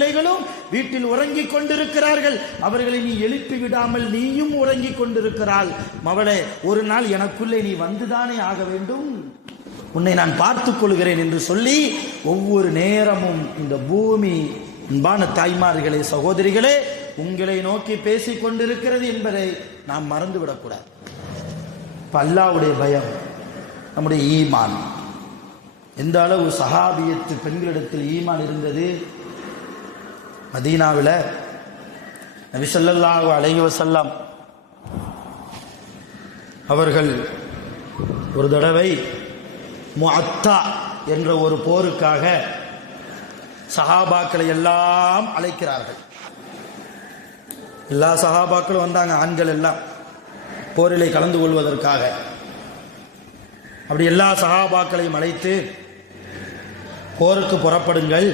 பிள்ளைகளும் வீட்டில் உறங்கிக் கொண்டிருக்கிறார்கள். அவர்களை நீ எழுப்பி விடாமல் நீயும் உறங்கிக் கொண்டிருக்கிறாள். மவளே, ஒரு நாள் எனக்குள்ளே நீ வந்துதானே ஆக வேண்டும், உன்னை நான் பார்த்துக் கொள்கிறேன் என்று சொல்லி ஒவ்வொரு நேரமும் இந்த பூமி அன்பான தாய்மார்களே, சகோதரிகளே, உங்களை நோக்கி பேசிக் கொண்டிருக்கிறது என்பதை நாம் மறந்துவிடக்கூடாது. அல்லாஹ்வுடைய பயம், நம்முடைய ஈமான், எந்த அளவு சஹாபியத்து பெண்களிடத்தில் ஈமான் இருந்தது. மதீனாவில் நபி ஸல்லல்லாஹு அலைஹி வஸல்லம் அவர்கள் ஒரு தடவை முஅத்தா என்ற ஒரு போருக்காக சஹாபாக்களை எல்லாம் அழைக்கிறார்கள். எல்லா சஹாபாக்களும் வந்தாங்க, ஆண்கள் எல்லாம் போரிலே கலந்து கொள்வதற்காக. அப்படி எல்லா சஹாபாக்களையும் அழைத்து, போருக்கு புறப்படுங்கள்,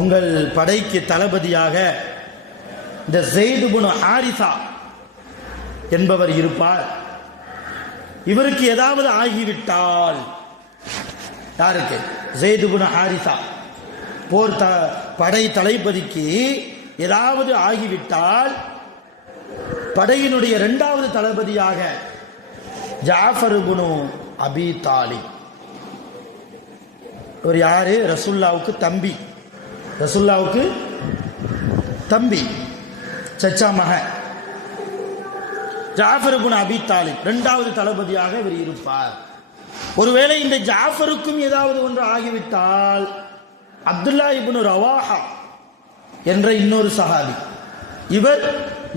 உங்கள் படைக்கு தளபதியாக இந்த ஸெய்த் இப்னு ஹாரிஸா என்பவர் இருப்பார். இவருக்கு ஏதாவது ஆகிவிட்டால், யாருக்கு? ஸெய்த் இப்னு ஹாரிஸா போர் படை தளபதிக்கு ஏதாவது ஆகிவிட்டால் படையினுடைய இரண்டாவது தளபதியாக ஜாஃபர் இப்னு அபி தாலிப். ஒரு யாரு? ரசூலுல்லாஹ்வுக்கு தம்பி, ரசூலுல்லாஹ்வுக்கு தம்பி, சச்சா மகன் ஜாஃபர் இப்னு அபி தாலிப் இரண்டாவது தளபதியாக இவர் இருப்பார். ஒருவேளை இந்த ஜாஃபருக்கும் ஏதாவது ஒன்று ஆகிவிட்டால் அப்துல்லா இப்னு ரவாஹா என்ற இன்னொரு சஹாபி, இவர்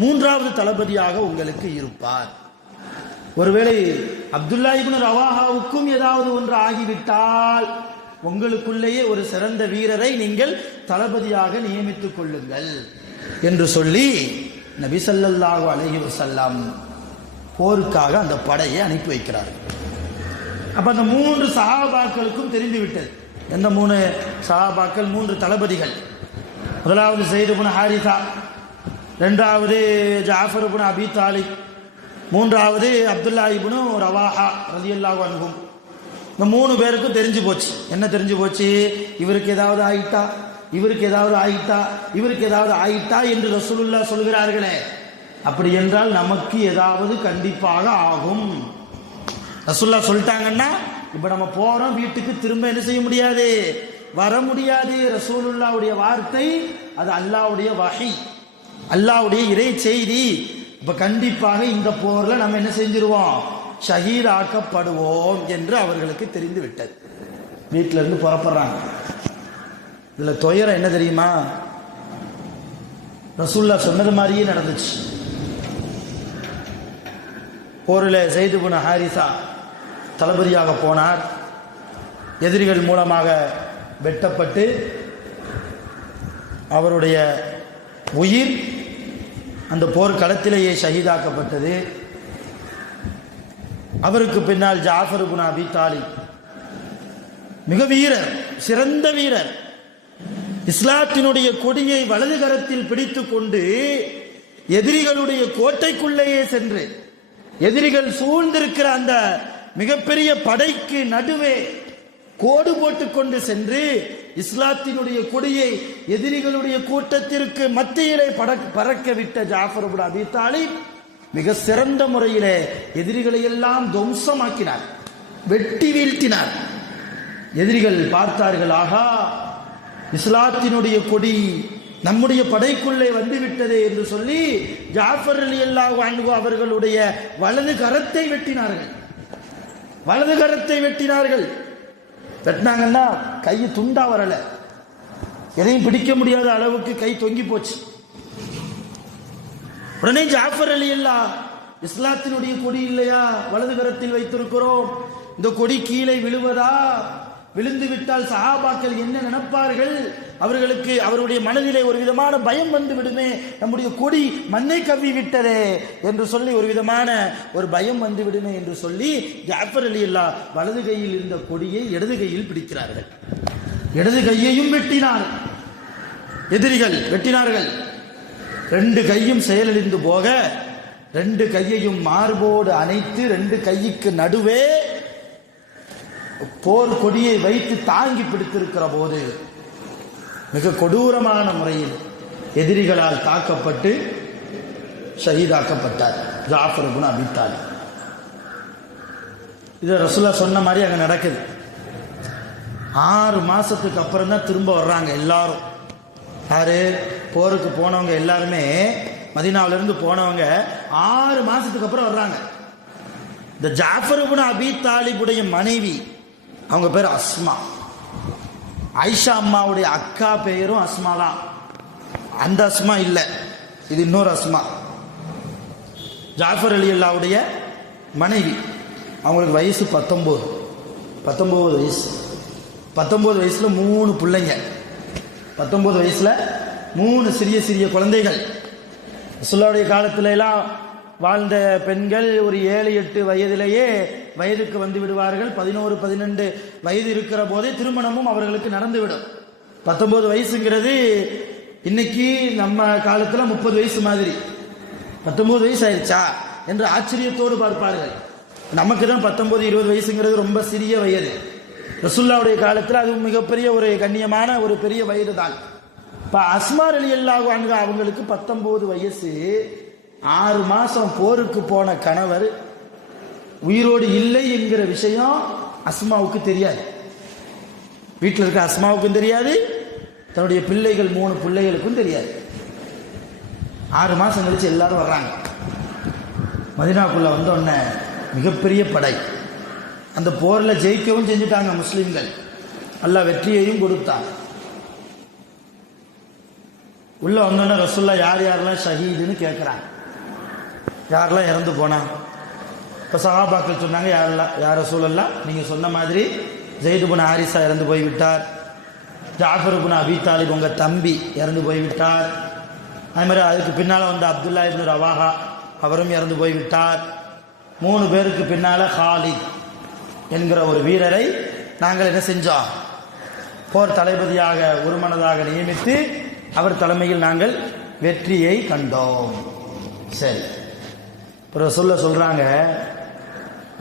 மூன்றாவது தளபதியாக உங்களுக்கு இருப்பார். ஒருவேளை அப்துல்லா இப்னு ரவாஹாவுக்கும் ஏதாவது ஒன்று ஆகிவிட்டால் உங்களுக்குள்ளேயே ஒரு சிறந்த வீரரை நீங்கள் தளபதியாக நியமித்துக் கொள்ளுங்கள் என்று சொல்லி நபி ஸல்லல்லாஹு அலைஹி வஸல்லம் போருக்காக அந்த படையை அனுப்பி வைக்கிறார்கள். அப்ப அந்த மூன்று சஹாபாக்களுக்கும் தெரிந்துவிட்டது. எந்த மூணு சஹாபாக்கள்? மூன்று தளபதிகள். முதலாவது ஸெய்த் இப்னு ஹாரிஸா, இரண்டாவது ஜாஃபர் இப்னு அபி தாலிப், மூன்றாவது அப்துல்லா இப்னு ரவாஹா ரலியல்லாஹு அன்ஹு. இந்த மூணு பேருக்கும் தெரிஞ்சு போச்சு. என்ன தெரிஞ்சு போச்சு? இவருக்கு ஏதாவது ஆயிட்டா, இவருக்கு ஏதாவது ஆயிட்டா, இவருக்கு ஏதாவது ஆயிட்டா என்று ரசூலுல்லாஹ் சொல்கிறார்களே, அப்படி என்றால் நமக்கு ஏதாவது கண்டிப்பாக ஆகும். ரசூலுல்லாஹ் சொல்லிட்டாங்கன்னா இப்ப நம்ம போறோம், வீட்டுக்கு திரும்ப என்ன செய்ய முடியாது, வர முடியாது. ரசூலுல்லாஹ்வுடைய வார்த்தை அது அல்லாஹ்வுடைய வஹி, அல்லாஹ்வுடைய இறை செய்தி. இப்ப கண்டிப்பாக இந்த போர்ல நம்ம என்ன செஞ்சிருவோம், ஷஹீதாக்கப்படுவோம் என்று அவர்களுக்கு தெரிந்து விட்டது. வீட்டில இருந்து புறப்படுறாங்க. இதுல துயரம் என்ன தெரியுமா? ரசூலுல்லாஹ் சொன்னது மாதிரியே நடந்துச்சு. போரில் ஸெய்த் இப்னு ஹாரிஸா தளபதியாக போனார். எதிரிகள் மூலமாக வெட்டப்பட்டு அவருடைய உயிர் அந்த போர்க்களத்திலேயே ஷஹீதாக்கப்பட்டது. அவருக்கு பின்னால் ஜாஃபர் இப்னு அபி தாலிப், மிக வீரர், சிறந்த வீரர், இஸ்லாத்தினுடைய கொடியை வலது கரத்தில் பிடித்துக் கொண்டு எதிரிகளுடைய கோட்டைக்குள்ளேயே சென்று எதிரிகள் சூழ்ந்திருக்கிற அந்த மிகப்பெரிய படைக்கு நடுவே கோடு போட்டுக் கொண்டு சென்று இஸ்லாத்தினுடைய கொடியை எதிரிகளுடைய கூட்டத்திற்கு மத்தியிலே பறக்க விட்ட ஜாஃபர் இப்னு அபி தாலிப் மிக சிறந்த முறையிலே எதிரிகளை எல்லாம் துவம்சமாக்கினார், வெட்டி வீழ்த்தினார். எதிரிகள் பார்த்தார்கள், ஆகா, இஸ்லாத்தினுடைய கொடி நம்முடைய படைக்குள்ளே வந்துவிட்டதே என்று சொல்லி ஜாஃபர் ரலியல்லாஹு அன்ஹு அவர்களுடைய வலது கரத்தை வெட்டினார்கள். வலது கரத்தை வெட்டினார்கள். வெட்டினாங்கன்னா கை துண்டா வரல, எதையும் பிடிக்க முடியாத அளவுக்கு கை தொங்கி போச்சு. உடனே ஜாஃபர் ரலியல்லாஹு, இஸ்லாத்தினுடைய கொடி இல்லையா வலது கரத்தில் வைத்திருக்கிறோம், இந்த கொடி கீழே விழுவதா, விழுந்து விட்டால் சஹாபாக்கள் என்ன நினைப்பார்கள், அவர்களுக்கு அவருடைய மனதிலே ஒரு விதமான பயம் வந்து விடுமே, நம்முடைய கொடி மண்ணை கவ்வி விட்டதே என்று சொல்லி ஒரு விதமான ஒரு பயம் வந்து விடுமே என்று சொல்லி ஜாஃபர் ரலியல்லாஹு வலது கையில் இருந்த கொடியை இடது கையில் பிடிக்கிறார்கள். இடது கையையும் வெட்டினார், எதிரிகள் வெட்டினார்கள். ரெண்டு கையும் செயலிழந்து போக ரெண்டு கையையும் மார்போடு அணைத்து ரெண்டு கைக்கு நடுவே போர் கொடியை வைத்து தாங்கி பிடித்திருக்கிற போது மிக கொடூரமான முறையில் எதிரிகளால் தாக்கப்பட்டு ஷஹீதாக்கப்பட்டார் ஜாஃபர் இப்னு அபீ தாலிப். இது ரசூலுல்லாஹ் சொன்ன மாதிரி அங்கே நடக்குது. 6 மாசத்துக்கு அப்புறம் தான் திரும்ப வர்றாங்க எல்லாரும். யாரு? போருக்கு போனவங்க எல்லாருமே, மதீனாவிலிருந்து போனவங்க 6 மாசத்துக்கு அப்புறம் வர்றாங்க. இந்த ஜாஃபர் இப்னு அபீ தாலிபுடைய மனைவி, அவங்க பேர் அஸ்மா. ஆயிஷா அம்மாவுடைய அக்கா பெயரும் அஸ்மா தான். அந்த அஸ்மா இல்லை, இது இன்னொரு அஸ்மா. ஜாஃபர் ரலியல்லாஹுடைய மனைவி. அவங்களுக்கு வயசு 19 வயசு. 19 வயசுல 3 பிள்ளைங்க. 19 வயசுல 3 சிறிய சிறிய குழந்தைகள். ரசூலுல்லாஹ்வுடைய காலத்துல எல்லாம் வாழ்ந்த பெண்கள் ஒரு 7-8 வயதிலேயே வயதுக்கு வந்து விடுவார்கள். 11-12 வயது இருக்கிற போதே திருமணமும் அவர்களுக்கு நடந்துவிடும். 19 வயசுங்கிறது இன்னைக்கு நம்ம காலத்துல 30 வயசு மாதிரி. 19 வயசு ஆயிடுச்சா என்று ஆச்சரியத்தோடு பார்ப்பார்கள். நமக்கு தான் 19-20 வயசுங்கிறது ரொம்ப சிறிய வயது. ரசூலுல்லாஹ்வுடைய காலத்தில் அது மிகப்பெரிய ஒரு கண்ணியமான ஒரு பெரிய வயது தான். இப்போ அஸ்மா ரலியல்லாஹு அன்ஹா அவங்களுக்கு 19 வயசு. 6 மாசம் போருக்கு போன கணவர் உயிரோடு இல்லை என்கிற விஷயம் அஸ்மாவுக்கு தெரியாது. வீட்டில் இருக்க அஸ்மாவுக்கும் தெரியாது, தன்னுடைய பிள்ளைகள் 3 பிள்ளைகளுக்கும் தெரியாது. 6 மாசம் கழிச்சு எல்லாரும் வர்றாங்க. மதீனாக்குள்ள வந்த உடனே மிகப்பெரிய படை. அந்த போரில் ஜெயிக்கவும் செஞ்சுட்டாங்க முஸ்லிம்கள். அல்லாஹ் வெற்றியையும் கொடுத்தாங்க. உள்ள வந்தோடனே ரசூலுல்லாஹ் யார் யாரெல்லாம் ஷஹீதுன்னு கேட்குறாங்க. யாரெல்லாம் இறந்து போனா? இப்போ சஹாபாக்கள் சொன்னாங்க, யார் ரசூலல்லாஹ், நீங்கள் சொன்ன மாதிரி ஸைத் இப்னு ஹாரிஸா இறந்து போய்விட்டார், ஜாஃபர் இப்னு அபீ தாலிப் உங்கள் தம்பி இறந்து போய்விட்டார், அதே மாதிரி அதுக்கு பின்னால் வந்த அப்துல்லா இப்னு ரவாஹா அவரும் இறந்து போய்விட்டார், 3 பேருக்கு பின்னால் ஹாலித் என்கிற ஒரு வீரரை நாங்கள் என்ன செஞ்சோம், போர் தளபதியாக ஒருமனதாக நியமித்து அவர் தலைமையில் நாங்கள் வெற்றியை கண்டோம். சரி, அப்புறம் சொல்றாங்க,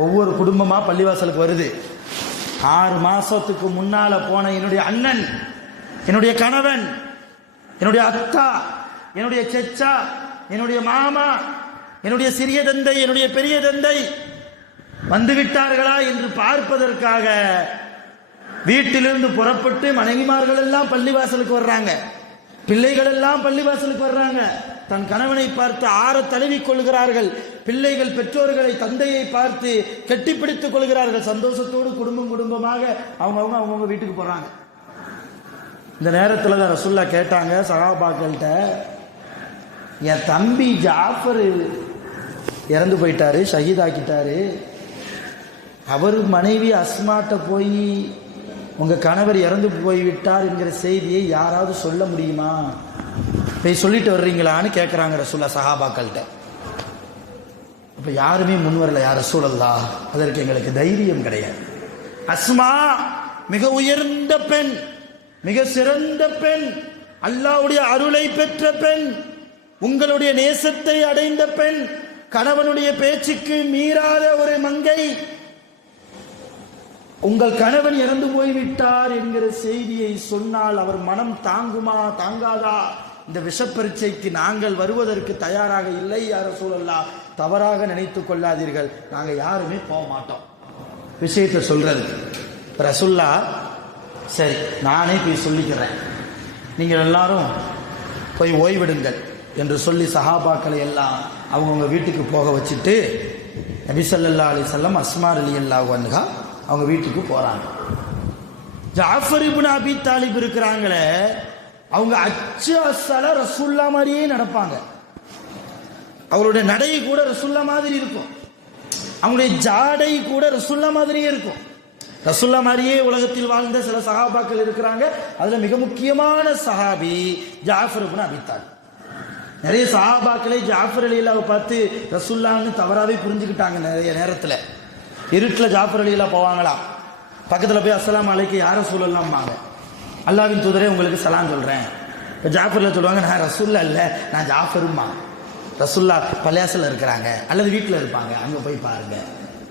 ஒவ்வொரு குடும்பமாக பள்ளிவாசலுக்கு வருது. 6 மாசத்துக்கு முன்னால போன என்னுடைய அண்ணன், என்னுடைய கணவன், என்னுடைய அத்தா, என்னுடைய செச்சா, என்னுடைய மாமா, என்னுடைய சிறிய தந்தை, என்னுடைய பெரிய தந்தை வந்துவிட்டார்களா என்று பார்ப்பதற்காக வீட்டிலிருந்து புறப்பட்டு மனைவிமார்கள் எல்லாம் பள்ளிவாசலுக்கு வர்றாங்க, பிள்ளைகள் எல்லாம் பள்ளிவாசலுக்கு வர்றாங்க. தன் கணவனை பார்த்து ஆற தழுவிக் கொள்கிறார்கள். பிள்ளைகள் பெற்றோர்களை, தந்தையை பார்த்து கெட்டிப்பிடித்துக் கொள்கிறார்கள். சந்தோஷத்தோடு குடும்பமாக அவங்கவுங்க வீட்டுக்கு போறாங்க. இந்த நேரத்தில் தான் ரசூலுல்லாஹ் கேட்டாங்க சஹாபாக்கள்கிட்ட, என் தம்பி ஜாஃபர் இறந்து போயிட்டாரு, ஷஹீதாக்கிட்டாரு, அவர் மனைவி அஸ்மாட்ட போய் உங்க கணவர் இறந்து போய்விட்டார் என்கிற செய்தியை யாராவது சொல்ல முடியுமா, போய் சொல்லிட்டு வர்றீங்களான்னு கேட்குறாங்க ரசூலுல்லாஹ் சஹாபாக்கள்கிட்ட. அப்போ யாருமே முன் வரல, யார் ரசூலல்லாஹ், அதற்கு எங்களுக்கு தைரியம் கிடையாது. அஸ்மா மிக உயர்ந்த பெண், மிக சிறந்த பெண், அல்லாஹ்வுடைய அருளை பெற்ற பெண், உங்களுடைய நேசத்தை அடைந்த பெண், கணவனுடைய பேச்சுக்கு மீறாத ஒரு மங்கை, உங்கள் கணவன் இறந்து போய்விட்டார் என்கிற செய்தியை சொன்னால் அவர் மனம் தாங்குமா தாங்காதா? இந்த விஷப்பரீட்சைக்கு நாங்கள் வருவதற்கு தயாராக இல்லை யா ரசூலல்லாஹ், தவறாக நினைத்துக் கொள்ளாதீர்கள், நாங்கள் யாருமே போக மாட்டோம் விஷயத்தை சொல்றது. ரசூலுல்லாஹ் சரி நானே போய் சொல்லிக்கிறேன், நீங்கள் எல்லாரும் போய் ஓய்விடுங்கள் என்று சொல்லி சஹாபாக்களை எல்லாம் அவங்கவுங்க வீட்டுக்கு போக வச்சுட்டு நபி ஸல்லல்லாஹு அலைஹி வஸல்லம் அஸ்மா ரலியல்லாஹு அன்ஹா அவங்க வீட்டுக்கு போறாங்க. ஜாஃபர் இப்னு அபீ தாலிப் இருக்கிறாங்களே, அவங்க அச்சு அசல ரசூலுல்லாஹ் மாதிரியே நடப்பாங்க. அவருடைய நடை கூட ரசூலுல்லாஹ் மாதிரி இருக்கும், அவங்களுடைய ஜாடை கூட ரசூலுல்லாஹ் மாதிரியே இருக்கும். ரசூலுல்லாஹ் மாதிரியே உலகத்தில் வாழ்ந்த சில சஹாபாக்கள் இருக்கிறாங்க. அதுல மிக முக்கியமான சஹாபி ஜாஃபர் இப்னு அபீ தாலிப். நிறைய சஹாபாக்களை ஜாஃபர் ரலியல்லாஹு பார்த்து ரசூலுல்லாஹ்னு தவறாவே புரிஞ்சுக்கிட்டாங்க. நிறைய நேரத்தில் இருட்டில் ஜாஃபர் ரலியல்லாஹு போவாங்களா, பக்கத்தில் போய் அஸ்ஸலாமு அலைக்கும் யா ரசூலல்லாஹ்ம்பாங்க, அல்லாஹ்வின் தூதரே உங்களுக்கு சலாம் சொல்கிறேன். இப்போ ஜாஃபரில் சொல்லுவாங்க, நான் ரசூலுல்லாஹ் இல்லை, நான் ஜாஃபரும்மா, ரசூலுல்லாஹ் பள்ளியாசலில் இருக்கிறாங்க அல்லது வீட்டில் இருப்பாங்க, அங்கே போய் பாருங்க,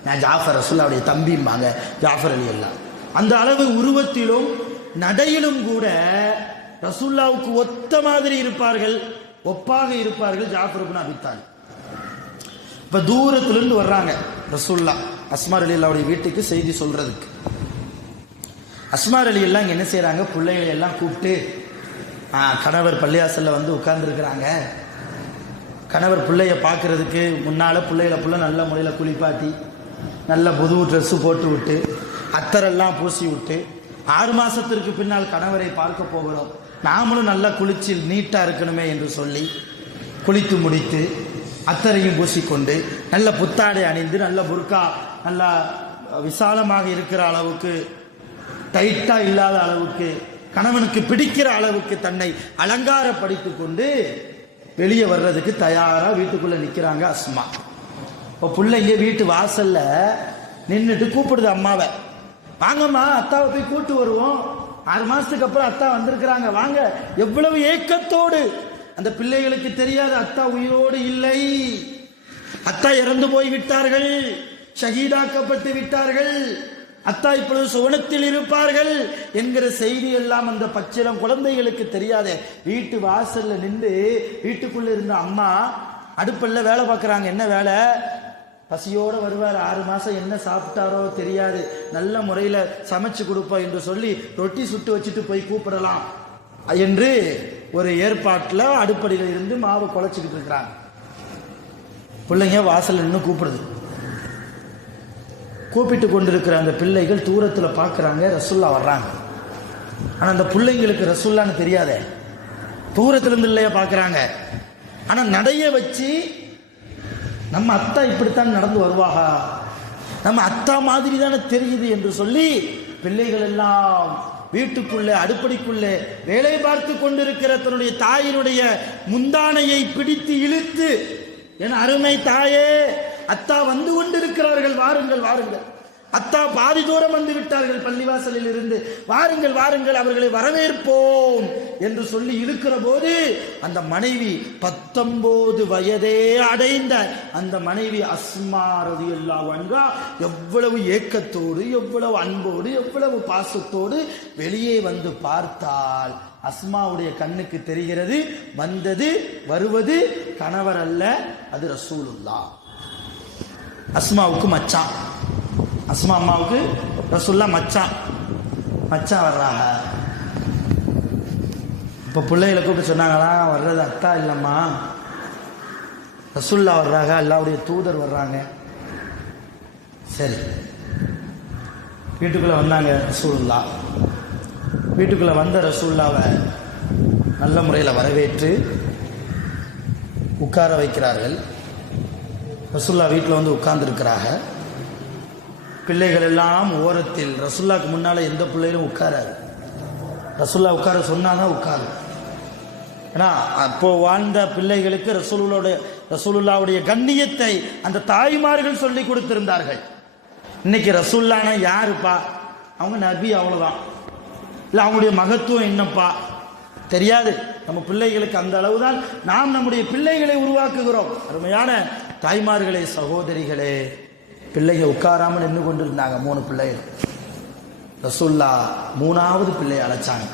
நான் ஜாஃபர் ரசூலுல்லாஹ்வுடைய தம்பிம்பாங்க ஜாஃபர் ரலியல்லாஹு. அந்த அளவு உருவத்திலும் நடையிலும் கூட ரசூலுல்லாவுக்கு ஒத்த மாதிரி இருப்பார்கள், ஒப்பாக இருப்பார்கள் ஜாஃபர் இப்னு அபீ தாலிப். இப்ப தூரத்திலிருந்து வர்றாங்க ரசூலுல்லாஹ் அஸ்மா ரலியல்லாஹுடைய வீட்டுக்கு செய்தி சொல்றதுக்கு. அஸ்மா ரலியல்லாஹு இங்க என்ன செய்யறாங்க, பிள்ளைகளை எல்லாம் கூப்பிட்டு கணவர் பள்ளியாசல்ல வந்து உட்கார்ந்துருக்கிறாங்க. கணவர் பிள்ளைய பார்க்கறதுக்கு முன்னால பிள்ளைகளை நல்ல முறையில் குளிப்பாட்டி நல்ல புது ட்ரெஸ்ஸு போட்டு விட்டு அத்தரெல்லாம் பூசி விட்டு 6 மாசத்திற்கு பின்னால் கணவரை பார்க்க போகிறோம், நாமளும் நல்லா குளிச்சு நீட்டாக இருக்கணுமே என்று சொல்லி குளித்து முடித்து அத்தரையும் பூசிக்கொண்டு நல்ல புத்தாடை அணிந்து நல்ல புர்கா நல்லா விசாலமாக இருக்கிற அளவுக்கு, டைட்டாக இல்லாத அளவுக்கு, கணவனுக்கு பிடிக்கிற அளவுக்கு தன்னை அலங்காரப்படுத்திக் கொண்டு வெளியே வர்றதுக்கு தயாராக வீட்டுக்குள்ளே நிற்கிறாங்க அஸ்மா. இப்போ பிள்ளைங்க வீட்டு வாசல்ல நின்றுட்டு கூப்பிடுது அம்மாவை, வாங்கம்மா அத்தாவை போய் கூட்டு வருவோம், 6 மாசத்துக்கு அப்புறம் அத்தா வந்திருக்கிறாங்க வாங்க. எவ்வளவு ஏக்கத்தோடு! அந்த பிள்ளைகளுக்கு தெரியாது அத்தா உயிரோடு இல்லை, அத்தா இறந்து போய் விட்டார்கள், ஷஹீதாக்கப்பட்டு விட்டார்கள், அத்தா இப்பொழுது சுவனத்தில் இருப்பார்கள் என்கிற செய்தி எல்லாம் அந்த பச்சிளம் குழந்தைகளுக்கு தெரியாதே. வீட்டு வாசல்ல நின்று வீட்டுக்குள்ள இருந்த அம்மா அடுப்பல்ல வேலை பார்க்கறாங்க. என்ன வேலை? பசியோடு வருவார், 6 மாசம் என்ன சாப்பிட்டாரோ தெரியாது, நல்ல முறையில் சமைச்சு கொடுப்போம் என்று சொல்லி ரொட்டி சுட்டு வச்சுட்டு போய் கூப்பிடலாம் என்று ஒரு ஏற்பாட்டில் அடுப்படியில் இருந்து மாவு குழைச்சிக்கிட்டு இருக்கிறாங்க. பிள்ளைங்க வாசல் நின்று கூப்பிடுது. கூப்பிட்டு கொண்டிருக்கிற அந்த பிள்ளைகள் தூரத்தில் பார்க்குறாங்க, ரசூல்லா வர்றாங்க. ஆனால் அந்த பிள்ளைங்களுக்கு ரசூல்லான்னு தெரியாதே, தூரத்திலிருந்து இல்லையா பார்க்குறாங்க. ஆனால் நடைய வச்சு நம்ம அத்தா இப்படித்தான் நடந்து வருவாகா, நம்ம அத்தா மாதிரி தானே தெரியுது என்று சொல்லி பிள்ளைகள் எல்லாம் வீட்டுக்குள்ளே அடுப்படிக்குள்ளே வேலை பார்த்து கொண்டிருக்கிற தன்னுடைய தாயினுடைய முந்தானையை பிடித்து இழுத்து, என் அருமை தாயே அத்தா வந்து கொண்டிருக்கிறார்கள், வாருங்கள் வாருங்கள், அத்தா பாதி தூரம் வந்து விட்டார்கள் பள்ளிவாசலில் இருந்து, வாருங்கள் வாருங்கள் அவர்களை வரவேற்போம் என்று சொல்லி இருக்கிற போது அந்த மனைவி 19 வயதே அடைந்த அந்த மனைவி அஸ்மா ரலியல்லாஹு அன்ஹா எவ்வளவு ஏக்கத்தோடு, எவ்வளவு அன்போடு, எவ்வளவு பாசத்தோடு வெளியே வந்து பார்த்தால் அஸ்மாவுடைய கண்ணுக்கு தெரிகிறது, வந்தது வருவது கணவர் அல்ல, அது ரசூலுல்லாஹ். அஸ்மாவுக்கு மச்சான், அஸ்மா அம்மாவுக்கு ரசூல்லா மச்சான், மச்சான் வர்றாங்க. இப்போ பிள்ளைகளை கூப்பிட்டு சொன்னாங்களா, வர்றது அத்தா இல்லைம்மா ரசூல்லா வர்றாங்க, அல்லாஹ்வுடைய தூதர் வர்றாங்க. சரி, வீட்டுக்குள்ளே வந்தாங்க ரசூலுல்லா. வீட்டுக்குள்ளே வந்த ரசூல்லாவை நல்ல முறையில் வரவேற்று உட்கார வைக்கிறார்கள். ரசூல்லா வீட்டில் வந்து உட்கார்ந்துருக்கிறாங்க. பிள்ளைகள் எல்லாம் ஓரத்தில், ரசூல்லாக்கு முன்னால் எந்த பிள்ளைகளும் உட்காராது. ரசூல்லா உட்கார சொன்னாதான் உட்காரு. ஏன்னா அப்போ வாழ்ந்த பிள்ளைகளுக்கு ரசூலுல்லாவுடைய கண்ணியத்தை அந்த தாய்மார்கள் சொல்லி கொடுத்திருந்தார்கள். இன்னைக்கு ரசூல்லானா யாருப்பா, அவங்க நபி அவ்வளோதான், இல்லை அவங்களுடைய மகத்துவம் என்னப்பா தெரியாது. நம்ம பிள்ளைகளுக்கு அந்த அளவுதான் நாம் நம்முடைய பிள்ளைகளை உருவாக்குகிறோம். அருமையான தாய்மார்களே, சகோதரிகளே, பிள்ளைகள் உட்காராமல் நின்று கொண்டிருந்தாங்க. 3 பிள்ளைகள். ரசூல்லா 3வது பிள்ளையை அழைச்சாங்க.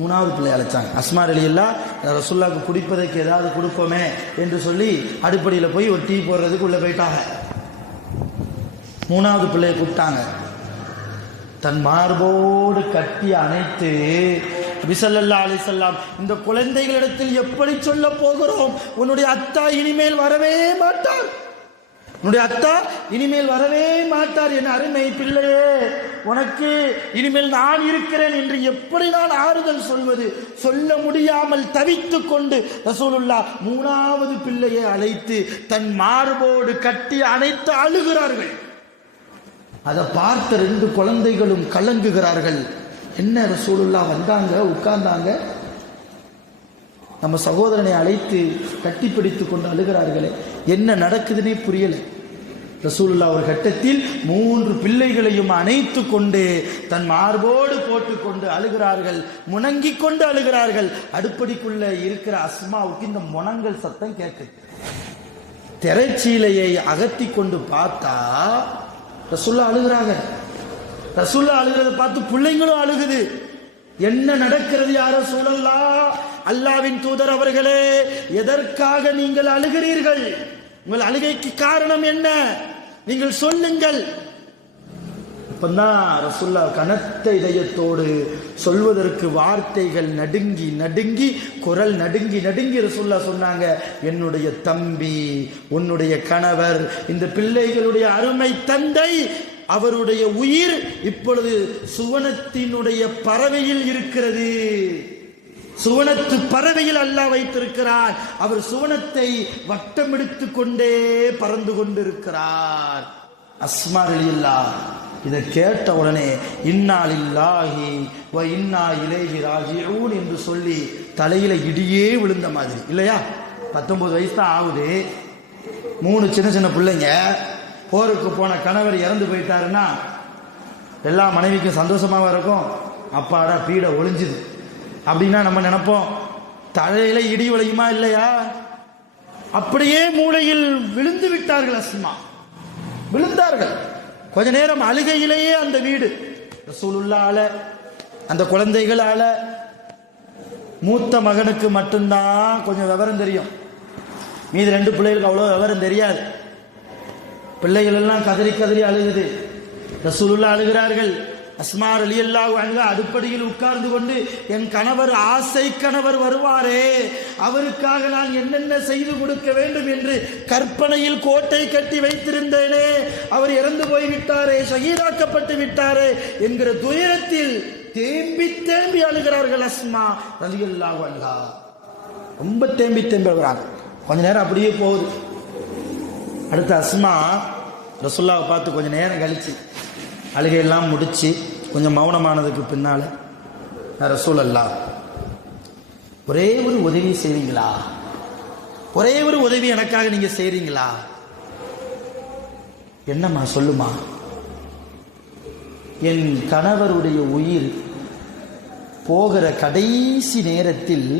3வது பிள்ளையை அழைச்சாங்க. அஸ்மா ரலியல்லாஹு ரசூல்லாவுக்கு குடிப்பதற்கு ஏதாவது கொடுப்போமே என்று சொல்லி அடுப்படியில் போய் ஒரு டீ போடுறதுக்கு உள்ளே போயிட்டாங்க. 3வது பிள்ளையை கூப்பிட்டாங்க. தன் மார்போடு கட்டி அணைத்து, நபி ஸல்லல்லாஹு அலைஹி வஸல்லம், இந்த குழந்தைகளிடத்தில் எப்படி சொல்ல போகிறோம், உன்னுடைய அத்தா இனிமேல் வரவே மாட்டார், உன்னுடைய அத்தா இனிமேல் வரவே மாட்டார், என் அருமை பிள்ளையே, உனக்கு இனிமேல் நான் இருக்கிறேன் என்று எப்படி நான் ஆறுதல் சொல்வது, சொல்ல முடியாமல் தவித்துக் கொண்டு ரசூலுல்லாஹ் 3வது பிள்ளையை அழைத்து தன் மார்போடு கட்டி அணைத்து அழுகிறார்கள். அதை பார்த்த 2 குழந்தைகளும் கலங்குகிறார்கள். என்ன ரசூலுல்லாஹ் வந்தாங்க, உட்கார்ந்தாங்க, நம்ம சகோதரனை அழைத்து கட்டிப்பிடித்து கொண்டு அழுகிறார்களே, என்ன நடக்குதுன்னே புரியலை. ரசூலுல்லாஹ் ஒரு கட்டத்தில் 3 பிள்ளைகளையும் அணைத்து கொண்டு தன் மார்போடு போட்டுக்கொண்டு அழுகிறார்கள், முணங்கிக் கொண்டு அழுகிறார்கள். அடுப்படிக்குள்ள இருக்கிற அஸ்மாவுக்கு இந்த முனங்கல் சத்தம் கேட்குது. திரைச்சீலையை அகத்தி கொண்டு பார்த்தா ரசூலுல்லாஹ் அழுகிறாங்க. ரசூலுல்லாஹ் அழுகிறத பார்த்து பிள்ளைங்களும் அழுகுது. என்ன நடக்கிறது யா ரசூலல்லாஹ்? அல்லாஹ்வின் தூதர் அவர்களே, எதற்காக நீங்கள் அழுகிறீர்கள்? உங்கள் அழுகைக்கு காரணம் என்ன? நீங்கள் சொல்லுங்கள். இப்பதான் ரசூல்லா கனத்த இதயத்தோடு சொல்வதற்கு வார்த்தைகள் நடுங்கி நடுங்கி, குரல் நடுங்கி நடுங்கி ரசூல்லா சொன்னாங்க, என்னுடைய தம்பி, உன்னுடைய கணவர், இந்த பிள்ளைகளுடைய அருமை தந்தை, அவருடைய உயிர் இப்பொழுது சுவனத்தினுடைய பறவையில் இருக்கிறது. சுவனத்து பறவையில் அல்லாஹ் வைத்திருக்கிறார். அவர் சுவனத்தை வட்டமெடுத்து கொண்டே பறந்து கொண்டிருக்கிறார். அஸ்மா ரலியல்லாஹ் இதை கேட்ட உடனே இன்னா லில்லாஹி வ இன்னா இலைஹி ராஜிஊன் என்று சொல்லி தலையில இடியே விழுந்த மாதிரி. இல்லையா? 19 வயசு தான் ஆகுது. 3 சின்ன சின்ன பிள்ளைங்க. போருக்கு போன கணவர் இறந்து போயிட்டாருன்னா எல்லா மனைவிக்கும் சந்தோஷமாக இருக்கும். அப்பாடா பீடை ஒளிஞ்சுது அப்படின்னா நம்ம நினைப்போம், தலையில இடி விளையுமா? இல்லையா? அப்படியே மூளையில் விழுந்து விட்டார்கள். அஸ்மா விழுந்தார்கள். கொஞ்ச நேரம் அழுகையிலேயே அந்த வீடு ரசூலுல்லாஹ்ல, அந்த குழந்தைகளால. மூத்த மகனுக்கு மட்டும்தான் கொஞ்சம் விவரம் தெரியும். மீது 2 பிள்ளைகளுக்கு அவ்வளோ விவரம் தெரியாது. பிள்ளைகள் எல்லாம் கதறி கதறி அழுகுது. ரசூலுல்லாஹ் அழுகிறார்கள். அஸ்மா ரலியல்லாஹு அன்ஹா அடுப்படியில் உட்கார்ந்து கொண்டு, என் கணவர், ஆசை கணவர் வருவாரே, அவருக்காக நான் என்னென்ன செய்து கொடுக்க வேண்டும் என்று கற்பனையில் கோட்டை கட்டி வைத்திருந்தேனே, அவர் இறந்து போய்விட்டாரே, ஷஹீதாக்கப்பட்டு விட்டாரே என்கிற துயரத்தில் தேம்பி தேம்பி அழுகிறார்கள். அஸ்மா ரலியல்லாஹு அன்ஹா ரொம்ப தேம்பி தேம்பி அழுகிறாங்க. கொஞ்ச நேரம் அப்படியே போகுது. அடுத்து அஸ்மா ரசூலுல்லாஹை பார்த்து கொஞ்ச நேரம் கழிச்சு அழுகையெல்லாம் முடிச்சு கொஞ்சம் மௌனமானதுக்கு பின்னால, ரசூலல்லாஹ் ஒரே ஒரு உதவி செய்வீங்களா? ஒரே ஒரு உதவி எனக்காக நீங்க செய்றீங்களா? என்னம்மா? சொல்லுமா. என் கணவருடைய உயிர் போகிற கடைசி நேரத்தில்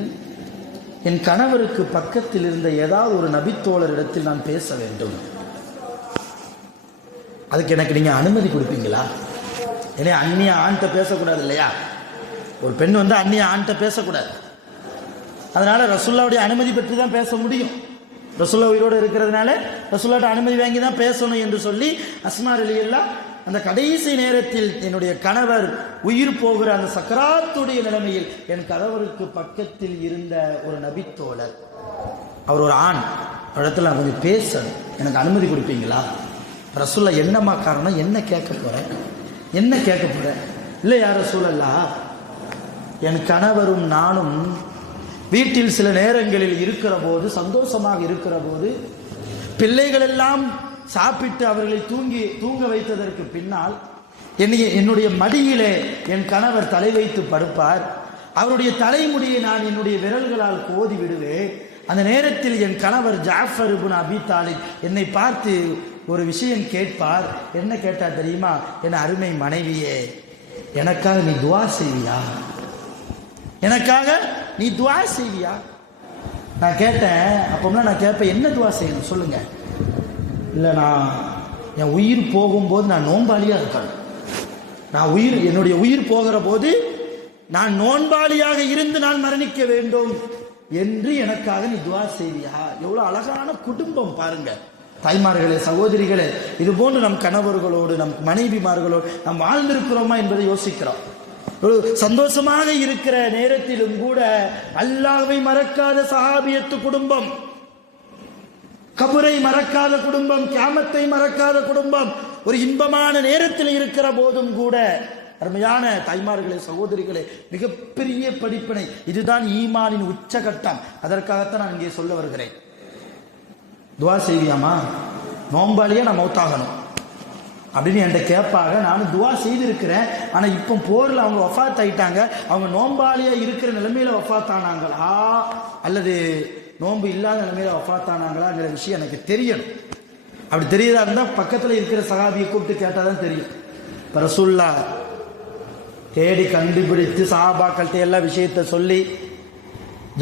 என் கணவருக்கு பக்கத்தில் இருந்த ஏதாவது ஒரு நபித்தோழரிடத்தில் நான் பேச வேண்டும். அதுக்கு எனக்கு நீங்க அனுமதி கொடுப்பீங்களா? ஏன்னா அந்நிய ஆண்கிட்ட பேசக்கூடாது இல்லையா? ஒரு பெண் வந்து அந்நிய ஆண்கிட்ட பேசக்கூடாது. அதனால ரசூலுல்லாஹ்வுடைய அனுமதி பெற்று தான் பேச முடியும். ரசூலுல்லாஹ் உயிரோடு இருக்கிறதுனால ரசூலுல்லாஹ்ட்ட அனுமதி வாங்கி தான் பேசணும் என்று சொல்லி அஸ்மா ரலியல்லாஹ் அந்த கடைசி நேரத்தில் என்னுடைய கணவர் உயிர் போகிற அந்த சக்கராத்துடைய நிலைமையில் என் கணவருக்கு பக்கத்தில் இருந்த ஒரு நபித்தோழர், அவர் ஒரு ஆண், இடத்துல நான் கொஞ்சம் பேசணும், எனக்கு அனுமதி கொடுப்பீங்களா? ரசூலுல்லாஹ் என்னம்மா காரணம்? என்ன கேட்க போறேன்? என்ன கேட்க போறேன்? இல்லை யார் ரசூலுல்லாஹ், என் கணவரும் நானும் வீட்டில் சில நேரங்களில் இருக்கிற போது, சந்தோஷமாக இருக்கிற போது, பிள்ளைகள் எல்லாம் சாப்பிட்டு அவர்களை தூங்க வைத்ததற்கு பின்னால் என்னுடைய மடியிலே என் கணவர் தலை வைத்து படுப்பார். அவருடைய தலைமுடியை நான் என்னுடைய விரல்களால் கோதி விடுவேன். அந்த நேரத்தில் என் கணவர் ஜாஃபர் இப்னு அபி தாலிப் என்னை பார்த்து ஒரு விஷயம் கேட்பார். என்ன கேட்டார் தெரியுமா? என் அருமை மனைவியே, எனக்காக நீ துஆ செய்வியா? எனக்காக நீ துஆ செய்வியா? நான் கேட்டேன். அப்போம்னா நான் கேட்பேன், என்ன துஆ செய்யணும் சொல்லுங்க. இல்லை, நான் என் உயிர் போகும்போது நான் நோன்பாளியாக இருக்கணும். நான் என்னுடைய உயிர் போகிற போது நான் நோன்பாளியாக இருந்து நான் மரணிக்க வேண்டும் என்று எனக்காக நீ துஆ செய்வியா? எவ்வளவு அழகான குடும்பம் பாருங்க. தாய்மார்களே, சகோதரிகளே, இது போன்று நம் கணவர்களோடு, நம் மனைவிமார்களோடு நாம் வாழ்ந்திருக்கிறோமா என்பதை யோசிக்கிறோம். ஒரு சந்தோஷமாக இருக்கிற நேரத்திலும் கூட அல்லாஹ்வை மறக்காத சஹாபியத்து குடும்பம், கபரை மறக்காத குடும்பம், கியாமத்தை மறக்காத குடும்பம், ஒரு இன்பமான நேரத்தில் இருக்கிற போதும் கூட, அருமையான தாய்மார்களே, சகோதரிகளே, மிகப்பெரிய படிப்பினை இதுதான் ஈமானின் உச்சகட்டம். அதற்காகத்தான் நான் இங்கே சொல்ல வருகிறேன். துஆ செய்வியாமா? நோம்பாளியா நான் மௌத்தாகணும் அப்படின்னு என்கிட்ட கேட்பாங்க. நானும் துஆ செய்திருக்கிறேன். ஆனால் இப்போ போரில் அவங்க வஃபாத் ஆயிட்டாங்க. அவங்க நோம்பாளியா இருக்கிற நிலைமையில வஃபாத் ஆனாங்களா அல்லது நோன்பு இல்லாத நிலைமையில வஃபாத் ஆனாங்களாங்கிற விஷயம் எனக்கு தெரியணும். அப்படி தெரியதா இருந்தால் பக்கத்தில் இருக்கிற சஹாபியை கூப்பிட்டு கேட்டால் தான் தெரியும். இப்போ ரசூலுல்லாஹ் தேடி கண்டுபிடித்து சஹாபாக்கள்கிட்ட எல்லா விஷயத்தை சொல்லி,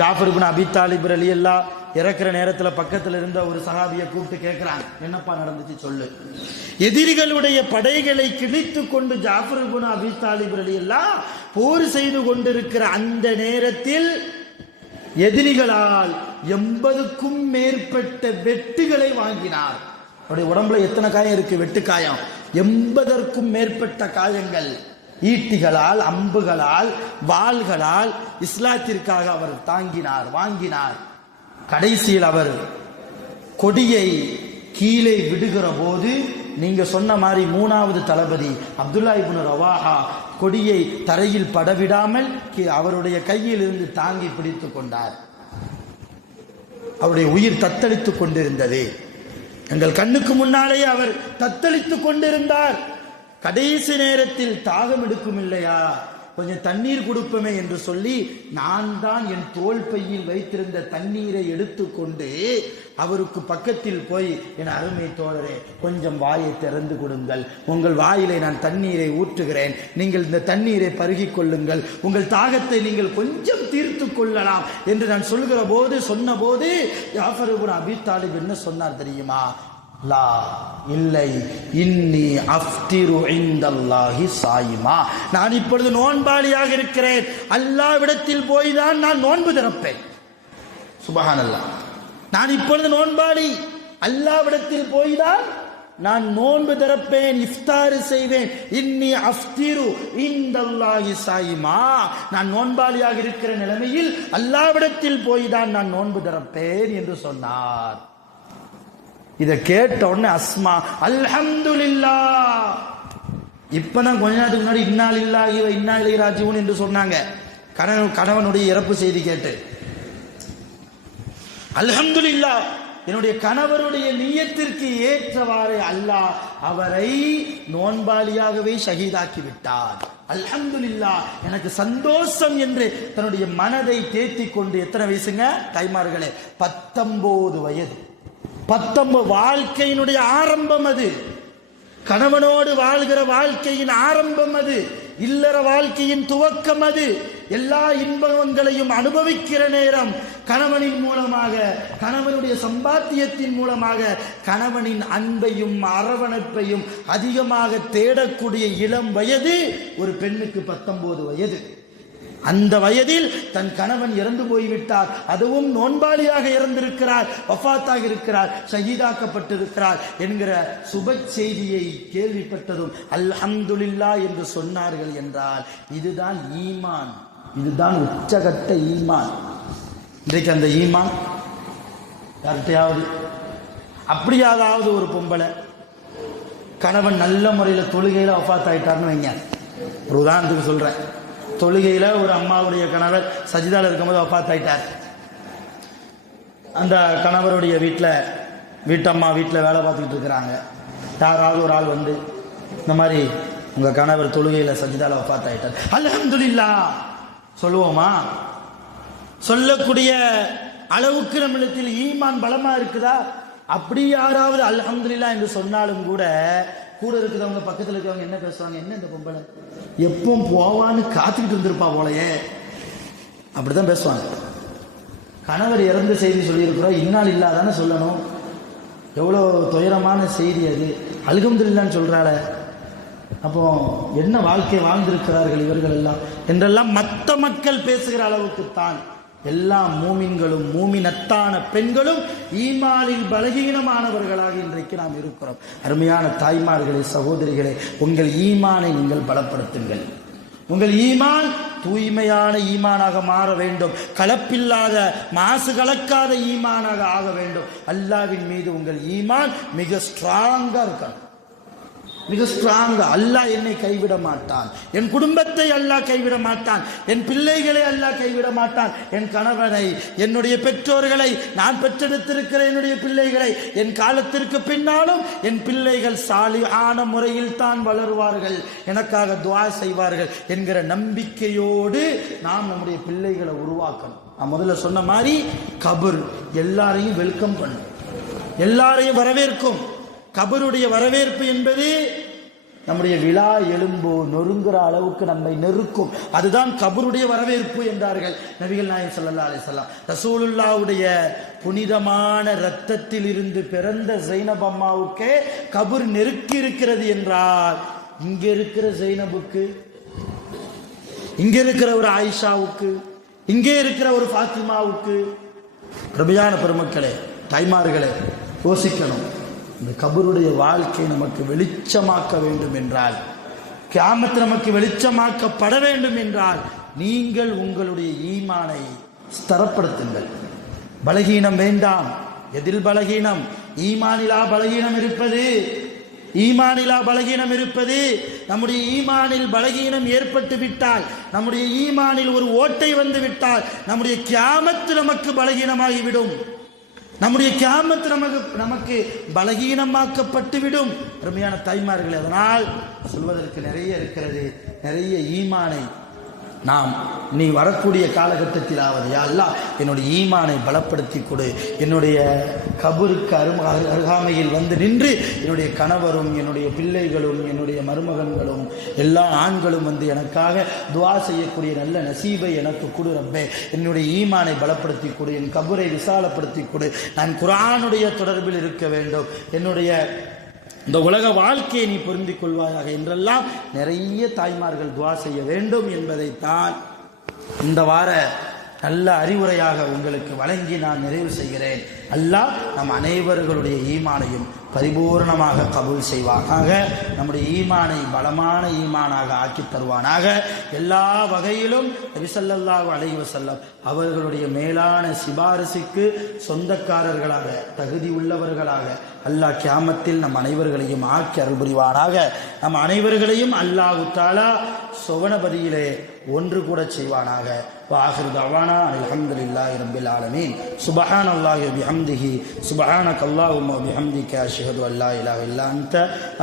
ஜாஃபர் இப்னு அபி தாலிப் ரலியல்லாஹ் இறக்குற நேரத்தில் பக்கத்தில் இருந்த ஒரு சஹாபியை கூப்பிட்டு கேட்கிறாங்க, என்னப்பா நடந்துச்சு சொல்லு. எதிரிகளுடைய படைகளை கிழித்து கொண்டு ஜாஃபர் இப்னு அபீ தாலிப் ரலியல்லாஹு போர் செய்து கொண்டிருக்கிற அந்த நேரத்தில் எதிரிகளால் 80க்கும் மேற்பட்ட வெட்டுகளை வாங்கினார். அவருடைய உடம்புல எத்தனை காயம் இருக்கு? வெட்டு காயம் 80க்கும் மேற்பட்ட காயங்கள். ஈட்டிகளால், அம்புகளால், வாள்களால் இஸ்லாத்திற்காக அவர் வாங்கினார். கடைசியில் அவர் கொடியை கீழே விடுகிற போது நீங்க சொன்ன மாதிரி 3வது தளபதி அப்துல்லா இப்னு ரவாஹா கொடியை தரையில் படவிடாமல் அவருடைய கையில் இருந்து தாங்கி பிடித்துக் கொண்டார். அவருடைய உயிர் தத்தளித்துக் கொண்டிருந்தது. எங்கள் கண்ணுக்கு முன்னாலேயே அவர் தத்தளித்துக் கொண்டிருந்தார். கடைசி நேரத்தில் தாகம் எடுக்கும் இல்லையா, கொஞ்சம் தண்ணீர் கொடுப்போமே என்று சொல்லி நான் தான் என் தோள் பையில் வைத்திருந்த தண்ணீரை எடுத்துக்கொண்டு அவருக்கு பக்கத்தில் போய், என் அருமை தோழரே கொஞ்சம் வாயை திறந்து கொடுங்கள், உங்கள் வாயிலை நான் தண்ணீரை ஊற்றுகிறேன், நீங்கள் இந்த தண்ணீரை பருகிக் கொள்ளுங்கள், உங்கள் தாகத்தை நீங்கள் கொஞ்சம் தீர்த்து கொள்ளலாம் என்று நான் சொன்ன போது ஜாஃபர் இப்னு அபீ தாலிப் என்ன சொன்னார் தெரியுமா? லா, இல்லை, இன்னி அஃப்திரு இன்தல்லாஹி சாயிமா, நான் இப்பொழுது நோன்பாளியாக இருக்கிறேன், அல்லாஹ்விடத்தில் போய் தான் நான் நோன்பு திறப்பேன். சுப்ஹானல்லாஹ், நான் இப்பொழுது நோன்பாளி, அல்லாஹ்விடத்தில் போய் தான் நான் நோன்பு திறப்பேன், இஃப்தார் செய்வேன். இன்னி அஃப்திரு இன்தல்லாஹி சாயிமா, நான் நோன்பாளியாக இருக்கிற நிலைமையில் அல்லாஹ்விடத்தில் போய் தான் நான் நோன்பு திறப்பேன் என்று சொன்னார். இதை கேட்ட உடனே அஸ்மா அல்ஹம்துலில்லாஹ், இப்பதான் கொஞ்ச நேரத்துக்கு முன்னாடி இன்னா லில்லாஹி வ இன்னா இலைஹி ராஜிஊன் என்று சொன்னாங்க. கணவனுடைய இறப்பு செய்தி கேட்டு அல்ஹம்துலில்லாஹ், என்னுடைய கணவருடைய நியத்திற்கு ஏற்றவாறு அல்லாஹ் அவரை நோன்பாளியாகவே ஷஹீதாக்கி விட்டார். அல்ஹம்துலில்லாஹ், எனக்கு சந்தோஷம் என்று தன்னுடைய மனதை தேத்திக் கொண்டு, எத்தனை வயசுங்க தாய்மார்களே? 19 வயது. 19 வாழ்க்கையினுடைய ஆரம்பம் அது. கணவனோடு வாழ்கிற வாழ்க்கையின் ஆரம்பம் அது. இல்லற வாழ்க்கையின் துவக்கம் அது. எல்லா இன்பங்களையும் அனுபவிக்கிற நேரம், கணவனின் மூலமாக, கணவனுடைய சம்பாத்தியத்தின் மூலமாக கணவனின் அன்பையும் அரவணைப்பையும் அதிகமாக தேடக்கூடிய இளம் வயது ஒரு பெண்ணுக்கு 19 வயது. அந்த வயதில் தன் கணவன் இறந்து போய்விட்டார், அதுவும் நோன்பாளியாக இறந்திருக்கிறார், வஃபாத்தாக இருக்கிறார், ஷஹீதாக்கப்பட்டிருக்கிறார் என்கிற சுப செய்தியை கேள்விப்பட்டதும் அல்ஹம்துலில்லாஹ் என்று சொன்னார்கள் என்றால் இதுதான் ஈமான், இதுதான் உச்சகட்ட ஈமான். இன்றைக்கு அந்த ஈமான் யார்கிட்டையாவது அப்படியாவது ஒரு பொம்பளை கணவன் நல்ல முறையில் தொழுகையில் வஃபாத் ஆயிட்டார்னு வைங்க, ஒரு உதாரணத்துக்கு சொல்றேன். தொழுகையில் ஒரு அம்மாவுடைய கணவர் சஜிதாவில் இருக்கும்போது வஃபாத் ஆயிட்டார். அந்த கணவருடைய வீட்டம்மா வீட்டில் வேலை பார்த்துக்கிட்டு இருக்கிறாங்க. யாராவது ஒரு ஆள் வந்து இந்த மாதிரி உங்கள் கணவர் தொழுகையில் சஜிதாவில் வஃபாத் ஆயிட்டார், அல்ஹம்துலில்லாஹ் சொல்லுவோமா? சொல்லக்கூடிய அளவுக்கு நம்மிடத்தில் ஈமான் பலமா இருக்குதா? அப்படி யாராவது அல்ஹம்துலில்லாஹ் என்று சொன்னாலும் கூட இருக்கிறவங்க பக்கத்தில் இருக்கிறவங்க என்ன பேசுவாங்க? என்ன இந்த பொம்பளை எப்போ போவான்னு காத்துக்கிட்டு இருந்திருப்பா போலையே, அப்படிதான் பேசுவாங்க. கணவர் இறந்த செய்தி சொல்லியிருக்கிறோம், இன்னால் இல்லாதானே சொல்லணும். எவ்வளோ துயரமான செய்தி அது. அல்ஹம்துலில்லாஹ்னு சொல்றாள, அப்போ என்ன வாழ்க்கை வாழ்ந்திருக்கிறார்கள் இவர்கள் எல்லாம் என்றெல்லாம் மற்ற மக்கள் பேசுகிற அளவுக்குத்தான் எல்லா மூமின்களும் மூமினத்தான பெண்களும் ஈமானில் பலகீனமானவர்களாக இன்றைக்கு நாம் இருக்கிறோம். அருமையான தாய்மார்களே, சகோதரிகளே, உங்கள் ஈமானை நீங்கள் பலப்படுத்துங்கள். உங்கள் ஈமான் தூய்மையான ஈமானாக மாற வேண்டும். கலப்பில்லாத மாசு கலக்காத ஈமானாக ஆக வேண்டும். அல்லாஹ்வின் மீது உங்கள் ஈமான் மிக ஸ்ட்ராங்கா இருக்கணும், மிக ஸ்ட்ராங்கா. அல்லாஹ் என்னை கைவிட மாட்டான், என் குடும்பத்தை அல்லாஹ் கைவிட மாட்டான், என் பிள்ளைகளை அல்லாஹ் கைவிட மாட்டான், என் கணவனை, என்னுடைய பெற்றோர்களை, நான் பெற்றெடுத்திருக்கிற என்னுடைய பிள்ளைகளை, என் காலத்திற்கு பின்னாலும் என் பிள்ளைகள் சாலிஹான முறையில் தான் வளருவார்கள், எனக்காக துஆ செய்வார்கள் என்கிற நம்பிக்கையோடு நாம் நம்முடைய பிள்ளைகளை உருவாக்கணும். நான் முதல்ல சொன்ன மாதிரி கபர் எல்லாரையும் வெல்கம் பண்ணும், எல்லாரையும் வரவேற்கும். கபருடைய வரவேற்பு என்பது நம்முடைய விழா எலும்பு நொறுங்குற அளவுக்கு நம்மை நெருக்கும். அதுதான் கபருடைய வரவேற்பு என்றார்கள் நபிகள் நாயகம் ஸல்லல்லாஹு அலைஹி வஸல்லம். ரசூலுல்லாஹ்வுடைய புனிதமான இரத்தத்தில் இருந்து பிறந்த ஜைனப் அம்மாவுக்கே கபர் நெருக்கி இருக்கிறது என்றால், இங்க இருக்கிற ஜைனபுக்கு, இங்க இருக்கிற ஒரு ஆயிஷாவுக்கு, இங்கே இருக்கிற ஒரு ஃபாத்திமாவுக்கு, பிரபையான பெருமக்களே, தாய்மார்களே, யோசிக்கணும். இந்த கபருடைய வாழ்க்கை நமக்கு வெளிச்சமாக்க வேண்டும் என்றால், கியாமத் நமக்கு வெளிச்சமாக்கப்பட வேண்டும் என்றால், நீங்கள் உங்களுடைய ஈமானை ஸ்திரப்படுத்துங்கள். பலகீனம் வேண்டாம். எதில் பலகீனம்? ஈமானிலா பலகீனம் இருப்பது. ஈமானிலா பலகீனம் இருப்பது. நம்முடைய ஈமானில் பலகீனம் ஏற்பட்டு விட்டால், நம்முடைய ஈமானில் ஒரு ஓட்டை வந்து விட்டால், நம்முடைய கியாமத் நமக்கு பலகீனமாகிவிடும். நம்முடைய கியாமத் நமக்கு பலகீனமாக்கப்பட்டு விடும். அருமையான தாய்மார்கள், அதனால் சொல்வதற்கு நிறைய இருக்கிறது. நிறைய ஈமானை நாம் நீ வரக்கூடிய காலகட்டத்திலாவது, யா அல்லாஹ் என்னுடைய ஈமானை பலப்படுத்தி கொடு. என்னுடைய கபருக்கு அருகாமையில் வந்து நின்று என்னுடைய கணவரும் என்னுடைய பிள்ளைகளும் என்னுடைய மருமகன்களும் எல்லா ஆண்களும் வந்து எனக்காக துஆ செய்யக்கூடிய நல்ல நசீபை எனக்கு கொடு ரப்பே. என்னுடைய ஈமானை பலப்படுத்தி கொடு, என் கபரை விசாலப்படுத்தி கொடு, நான் குர்ஆனுடைய தொடர்பில் இருக்க வேண்டும், என்னுடைய இந்த உலக வாழ்க்கையை நீ பொருந்திக் கொள்வாயாக என்றெல்லாம் நிறைய தாய்மார்கள் துஆ செய்ய வேண்டும் என்பதைத்தான் இந்த வார நல்ல அறிவுரையாக உங்களுக்கு வழங்கி நான் நிறைவு செய்கிறேன். அல்லாஹ் நம் அனைவர்களுடைய ஈமானையும் பரிபூர்ணமாக கபூல் செய்வானாக. நம்முடைய ஈமானை பலமான ஈமானாக ஆக்கி தருவானாக. எல்லா வகையிலும் நபி ஸல்லல்லாஹு அலைஹி வஸல்லம் அவர்களுடைய மேலான சிபாரிசுக்கு சொந்தக்காரர்களாக, தகுதி உள்ளவர்களாக அல்லாஹ் கியாமத்தில் நம் அனைவர்களையும் ஆக்கி அருள் புரிவானாக. நம் அனைவர்களையும் அல்லாஹ் தஆலா சுவனபதியிலே ஒன்று கூட செய்வானாக. வாஹிரு தஅவானா அல்ஹம்துலில்லாஹி ரப்பில் ஆலமீன். சுப்ஹானல்லாஹி வ பிஹம்திஹி சுப்ஹானக அல்லாஹும்ம வ பிஹம்திக அஷ்ஹது அன் லா இலாஹா இல்லா அன்த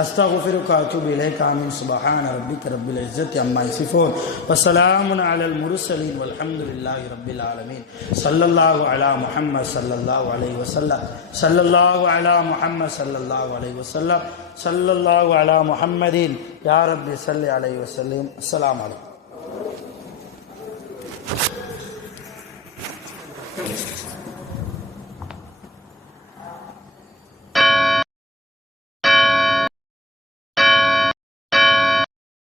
அஸ்தக்ஃபிருக வ அத்தூபு இலைக. ஆமீன். சுப்ஹான ரப்பிக ரப்பில் இஸ்ஸத்தி அம்மா யசிஃபூன் வ ஸலாமுன் அலல் முர்ஸலீன் வல்ஹம்துலில்லாஹி ரப்பில் ஆலமீன். ஸல்லல்லாஹு அலா முஹம்மத் ஸல்லல்லாஹு அலைஹி வஸல்லம். ஸல்லல்லாஹு அலா முஹம்மத் ஸல்லல்லாஹு அலைஹி வஸல்லம். ஸல்லல்லாஹு அலா முஹம்மதின் யா ரப்பி ஸல்லி அலைஹி வஸல்லம். அஸ்ஸலாமு அலைக்கும்.